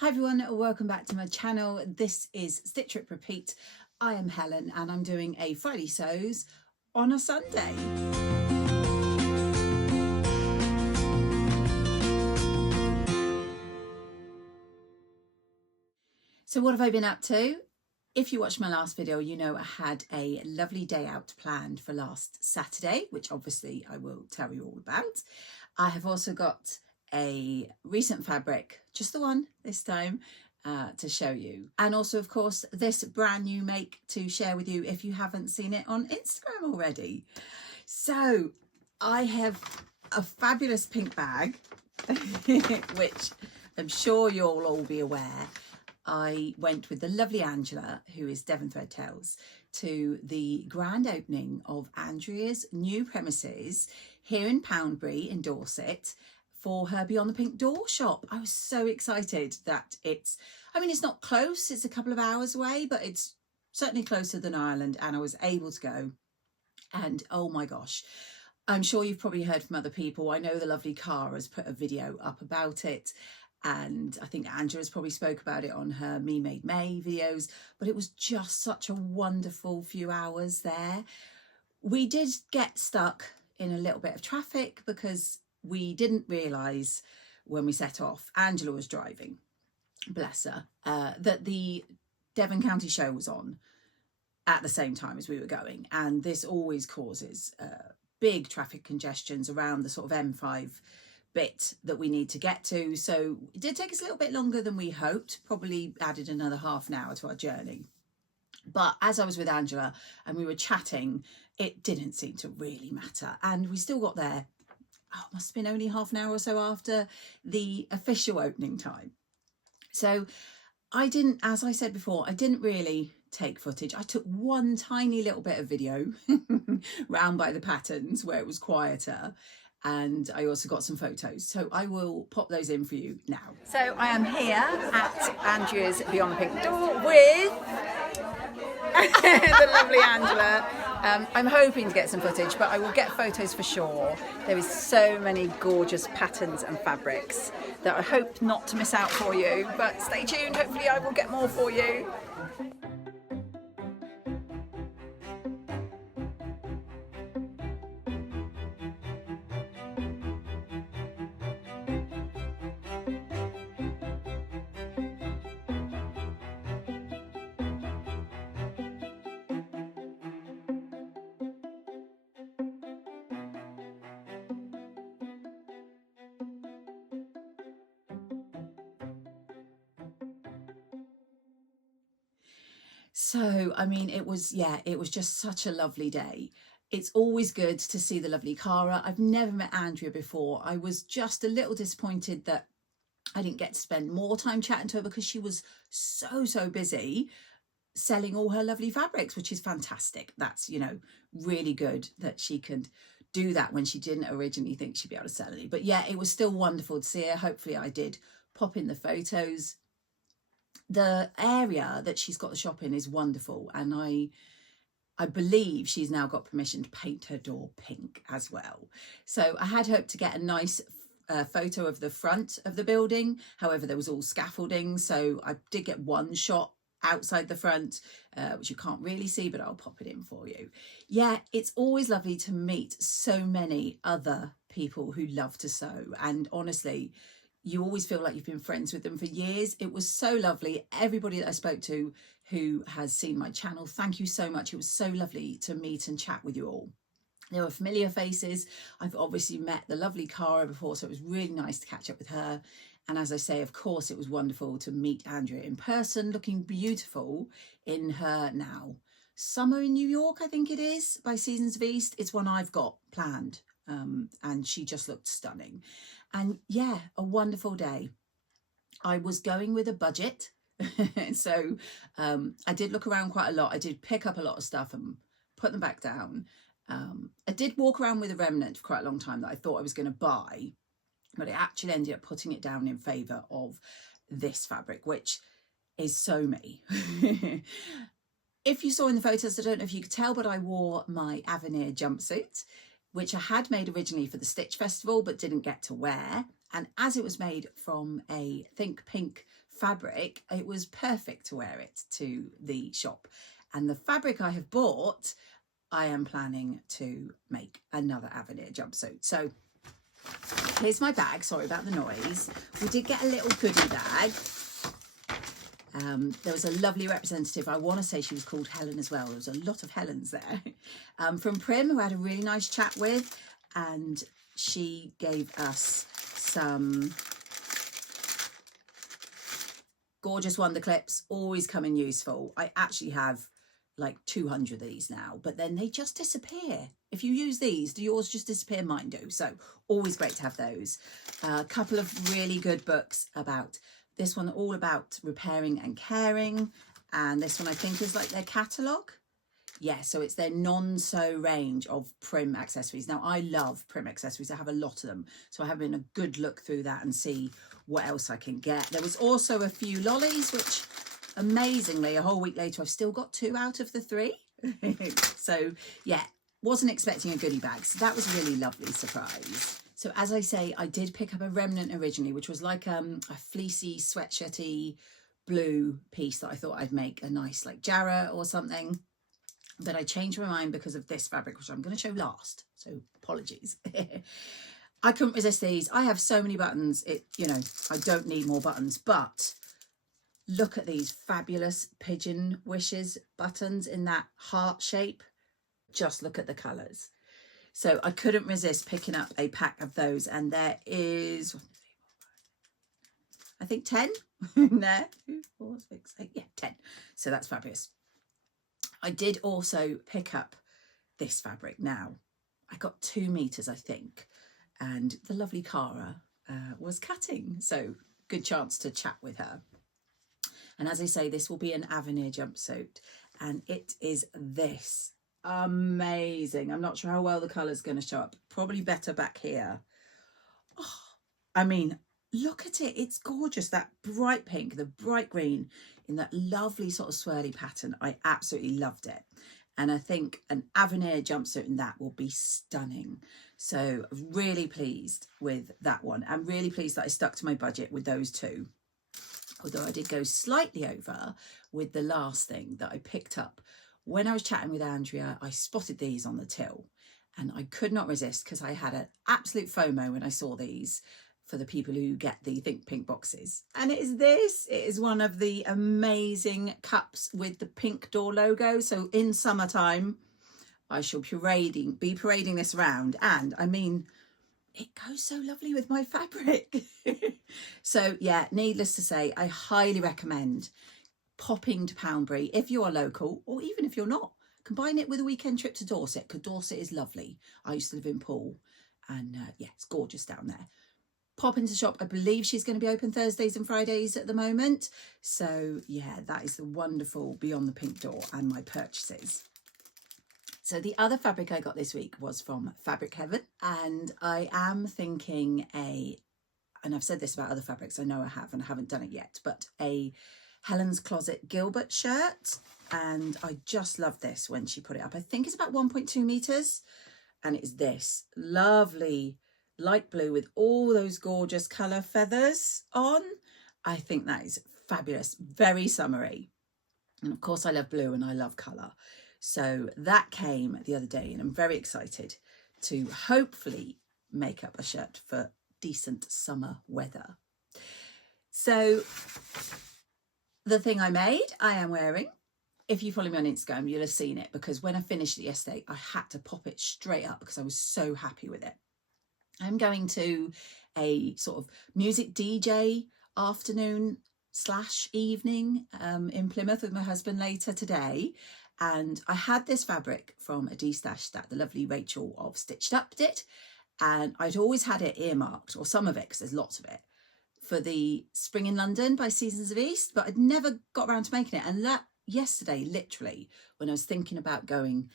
Hi everyone, welcome back to my channel. This is Stitch Rip Repeat. I am Helen and I'm doing a Friday sews on a Sunday. So what have I been up to? If you watched my last video, you know I had a lovely day out planned for last Saturday, which obviously I will tell you all about. I have also got a recent fabric, just the one this time, to show you. And also, of course, this brand new make to share with you if you haven't seen it on Instagram already. So I have a fabulous pink bag, which I'm sure you'll all be aware. I went with the lovely Angela, who is Devon Thread Tales, to the grand opening of Andrea's new premises here in Poundbury in Dorset for her Beyond the Pink Door shop. I was so excited that it's not close, it's a couple of hours away, but it's certainly closer than Ireland, and I was able to go. And oh my gosh, I'm sure you've probably heard from other people. I know the lovely Cara has put a video up about it, and I think Andrea's probably spoke about it on her Me Made May videos, but it was just such a wonderful few hours there. We did get stuck in a little bit of traffic because we didn't realise when we set off, Angela was driving, bless her, that the Devon County show was on at the same time as we were going, and this always causes big traffic congestions around the sort of M5 bit that we need to get to. So it did take us a little bit longer than we hoped, probably added another half an hour to our journey. But as I was with Angela and we were chatting, it didn't seem to really matter, and we still got there. Must have been only half an hour or so after the official opening time. So I didn't, as I said before, I didn't really take footage. I took one tiny little bit of video round by the patterns where it was quieter, and I also got some photos, so I will pop those in for you now. So I am here at Andrea's Beyond the Pink Door with the lovely Angela. I'm hoping to get some footage, but I will get photos for sure. There is so many gorgeous patterns and fabrics that I hope not to miss out for you, but stay tuned, hopefully I will get more for you. So, it was just such a lovely day. It's always good to see the lovely Cara. I've never met Andrea before. I was just a little disappointed that I didn't get to spend more time chatting to her because she was so busy selling all her lovely fabrics, which is fantastic. That's, really good that she could do that when she didn't originally think she'd be able to sell any. But yeah, it was still wonderful to see her. Hopefully I did pop in the photos. The area that she's got the shop in is wonderful, and I believe she's now got permission to paint her door pink as well. So I had hoped to get a nice photo of the front of the building. However, there was all scaffolding, so I did get one shot outside the front, which you can't really see, but I'll pop it in for you. Yeah, it's always lovely to meet so many other people who love to sew, and honestly, you always feel like you've been friends with them for years. It was so lovely. Everybody that I spoke to who has seen my channel, thank you so much. It was so lovely to meet and chat with you all. There were familiar faces. I've obviously met the lovely Cara before, so it was really nice to catch up with her. And as I say, of course, it was wonderful to meet Andrea in person, looking beautiful in her now Summer in New York, I think it is, by Seasons of East. It's one I've got planned. And she just looked stunning. And yeah, a wonderful day. I was going with a budget. So I did look around quite a lot. I did pick up a lot of stuff and put them back down. I did walk around with a remnant for quite a long time that I thought I was going to buy, but I actually ended up putting it down in favour of this fabric, which is so me. If you saw in the photos, I don't know if you could tell, but I wore my Avenir jumpsuit, which I had made originally for the Stitch Festival, but didn't get to wear. And as it was made from a Think Pink fabric, it was perfect to wear it to the shop. And the fabric I have bought, I am planning to make another Avenir jumpsuit. So here's my bag. Sorry about the noise. We did get a little goodie bag. There was a lovely representative. I want to say she was called Helen as well. There was a lot of Helens there. From Prim, who I had a really nice chat with. And she gave us some gorgeous wonder clips. Always come in useful. I actually have like 200 of these now, but then they just disappear. If you use these, do yours just disappear? Mine do. So always great to have those. A couple of really good books about this one, all about repairing and caring. And this one I think is like their catalogue. Yeah, so it's their non-sew range of Prim accessories. Now, I love Prim accessories. I have a lot of them. So I have been a good look through that and see what else I can get. There was also a few lollies, which amazingly, a whole week later, I've still got 2 out of the 3. So yeah, wasn't expecting a goodie bag. So that was a really lovely surprise. So as I say, I did pick up a remnant originally, which was like a fleecy, sweatshirty blue piece that I thought I'd make a nice like jarrah or something. But I changed my mind because of this fabric, which I'm going to show last. So apologies. I couldn't resist these. I have so many buttons. You know, I don't need more buttons, but look at these fabulous pigeon wishes buttons in that heart shape. Just look at the colours. So I couldn't resist picking up a pack of those. And there is, I think 10 in there. 2, 4, 6, 8, yeah, 10. So that's fabulous. I did also pick up this fabric. Now, I got 2 meters, I think. And the lovely Cara was cutting. So good chance to chat with her. And as I say, this will be an Avenir jumpsuit. And it is this. Amazing. I'm not sure how well the colour's going to show up. Probably better back here. Oh, I mean, look at it. It's gorgeous. That bright pink, the bright green in that lovely sort of swirly pattern. I absolutely loved it. And I think an Avenir jumpsuit in that will be stunning. So really pleased with that one. I'm really pleased that I stuck to my budget with those 2. Although I did go slightly over with the last thing that I picked up. When I was chatting with Andrea, I spotted these on the till and I could not resist because I had an absolute FOMO when I saw these for the people who get the Think Pink boxes. And it is this. It is one of the amazing cups with the pink door logo. So in summertime, I shall be parading this around. And I mean, it goes so lovely with my fabric. So yeah, needless to say, I highly recommend popping to Poundbury if you are local, or even if you're not. Combine it with a weekend trip to Dorset, because Dorset is lovely. I used to live in Poole, and yeah, it's gorgeous down there. Pop into the shop. I believe she's going to be open Thursdays and Fridays at the moment. So yeah, that is the wonderful Beyond the Pink Door and my purchases. So the other fabric I got this week was from Fabric Heaven, and I am thinking and I've said this about other fabrics, I know I have, and I haven't done it yet, but a Helens Closet Gilbert shirt. And I just love this when she put it up. I think it's about 1.2 meters, and it's this lovely light blue with all those gorgeous colour feathers on. I think that is fabulous, very summery. And of course I love blue and I love colour. So that came the other day and I'm very excited to hopefully make up a shirt for decent summer weather. So the thing I made, I am wearing. If you follow me on Instagram, you'll have seen it, because when I finished it yesterday, I had to pop it straight up because I was so happy with it. I'm going to a sort of music DJ afternoon / evening in Plymouth with my husband later today. And I had this fabric from a D-stash that the lovely Rachel of Stitched Up did. And I'd always had it earmarked, or some of it, because there's lots of it, for the Spring in London by Seasons of East, but I'd never got around to making it. And that yesterday, literally, when I was thinking about going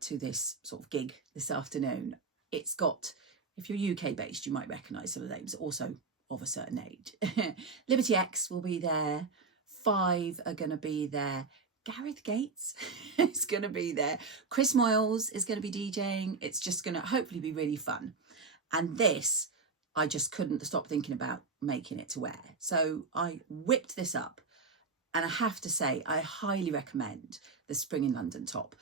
to this sort of gig this afternoon, it's got, if you're UK based, you might recognise some of the names, also of a certain age. Liberty X will be there. 5 are going to be there. Gareth Gates is going to be there. Chris Moyles is going to be DJing. It's just going to hopefully be really fun. And this, I just couldn't stop thinking about making it to wear. So I whipped this up, and I have to say, I highly recommend the Spring in London top.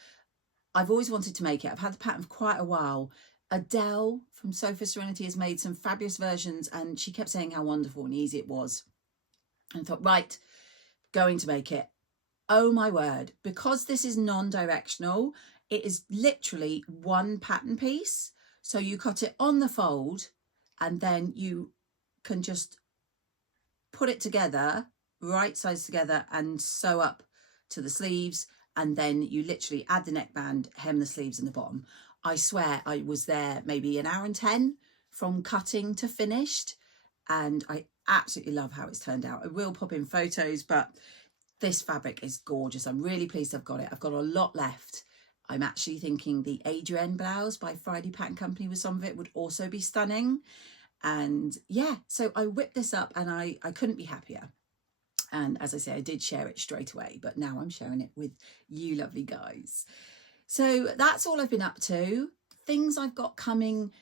I've always wanted to make it. I've had the pattern for quite a while. Adele from Sofa Serenity has made some fabulous versions, and she kept saying how wonderful and easy it was. And I thought, right, going to make it. Oh my word, because this is non-directional, it is literally one pattern piece. So you cut it on the fold, and then you can just put it together, right sides together, and sew up to the sleeves. And then you literally add the neckband, hem the sleeves in the bottom. I swear I was there maybe an hour and 10 from cutting to finished, and I absolutely love how it's turned out. I will pop in photos, but this fabric is gorgeous. I'm really pleased I've got it. I've got a lot left. I'm actually thinking the Adrienne blouse by Friday Pattern Company with some of it would also be stunning. And yeah, so I whipped this up, and I couldn't be happier. And as I say, I did share it straight away, but now I'm sharing it with you lovely guys. So that's all I've been up to. Things I've got coming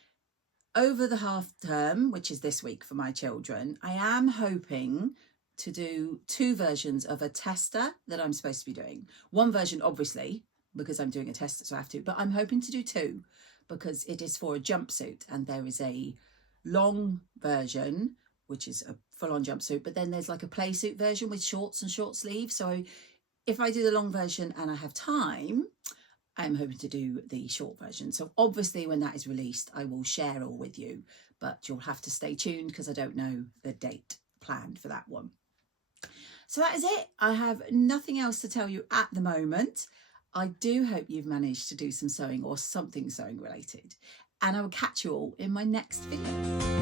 over the half term, which is this week for my children. I am hoping to do 2 versions of a tester that I'm supposed to be doing. One version, obviously, because I'm doing a tester, so I have to, but I'm hoping to do 2 because it is for a jumpsuit, and there is a long version, which is a full-on jumpsuit, but then there's like a play suit version with shorts and short sleeves. So if I do the long version and I have time, I'm hoping to do the short version. So obviously when that is released, I will share all with you, but you'll have to stay tuned because I don't know the date planned for that one. So that is it. I have nothing else to tell you at the moment. I do hope you've managed to do some sewing or something sewing related, and I will catch you all in my next video.